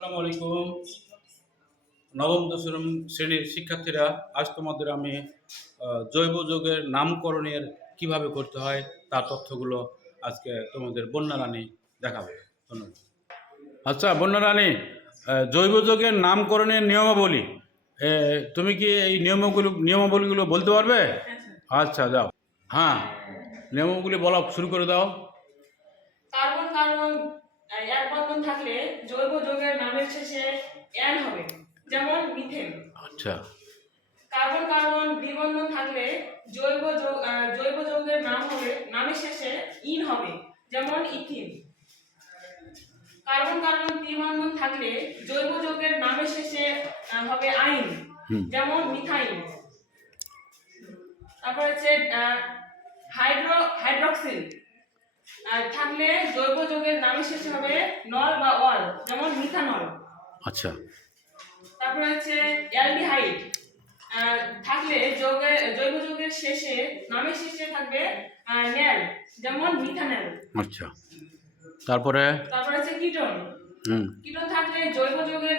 আসসালামু আলাইকুম নবম দশম শ্রেণির শিক্ষার্থীরা আজ তোমাদের আমি জৈব যৌগের নামকরণের কীভাবে করতে হয় তার তথ্যগুলো আজকে তোমাদের বন্যা রানী দেখাবে। ধন্যবাদ। আচ্ছা বন্যা রানী জৈব যৌগের নামকরণের নিয়মাবলী তুমি কি এই নিয়মগুলো নিয়মাবলীগুলো বলতে পারবে? আচ্ছা যাও। হ্যাঁ নিয়মগুলি বলা শুরু করে দাও কার্বন কার্বন আহ, এক বন্ধন থাকলে জৈব যৌগের নামের শেষে অ্যান হবে যেমন মিথেন। আচ্ছা। কার্বন কার্বন দ্বিবন্ধন থাকলে জৈব জৈব যৌগের নাম হবে নামের শেষে ইন হবে যেমন ইথিন। কার্বন কার্বন ত্রিবন্ধন থাকলে জৈব যৌগের নামের শেষে হবে আইন যেমন মিথাইল। তারপর হচ্ছে হাইড্রো হাইড্রক্সিল। থাকলে জৈব যৌগের নামের শেষে হবে নল বা অল যেমন মিথানল। আচ্ছা। তারপর হচ্ছে অ্যালডিহাইড। থাকলে যৌগের জৈব যৌগের শেষে নামের শেষে থাকবে নেল যেমন মিথানেল। আচ্ছা। তারপরে? তারপর হচ্ছে কিটোন। হুম। কিটোন থাকলে জৈব যৌগের